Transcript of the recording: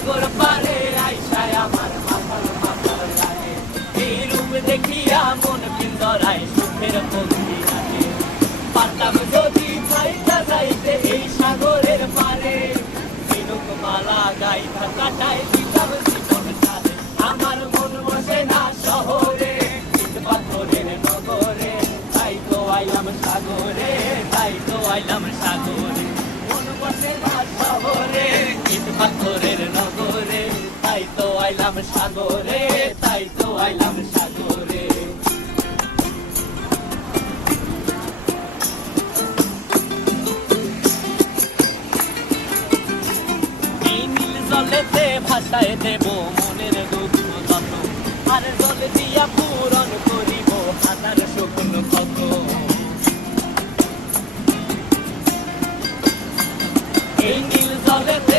সাগর পারে আইসায় আমার মাথার মাথার রায় এই রূপ দেখিয়া মন পিন্দরায় সুখের পঙ্ক্তি রাখে পারতাম যদি যাইতে যাইতে এই সাগরের পারে ঝিনুক মালা গাইথা কাটায় দিতাম জীবন কালে আমার মন বসে না শহরে ইট পাথরের নগরে তাই তো আইলাম সাগরে তাই তো আইলাম সাগরে মন বসে না শহরে ইট পাথরের নগরে তাই তো আইলাম সাগরে তাই তো আইলাম সাগরে এই নীল জলেতে ভাসায় দেব মনের দুঃখ যত আর জল দিয়া পূরণ করিব হাজার স্বপ্ন কত এই নীল জলেতে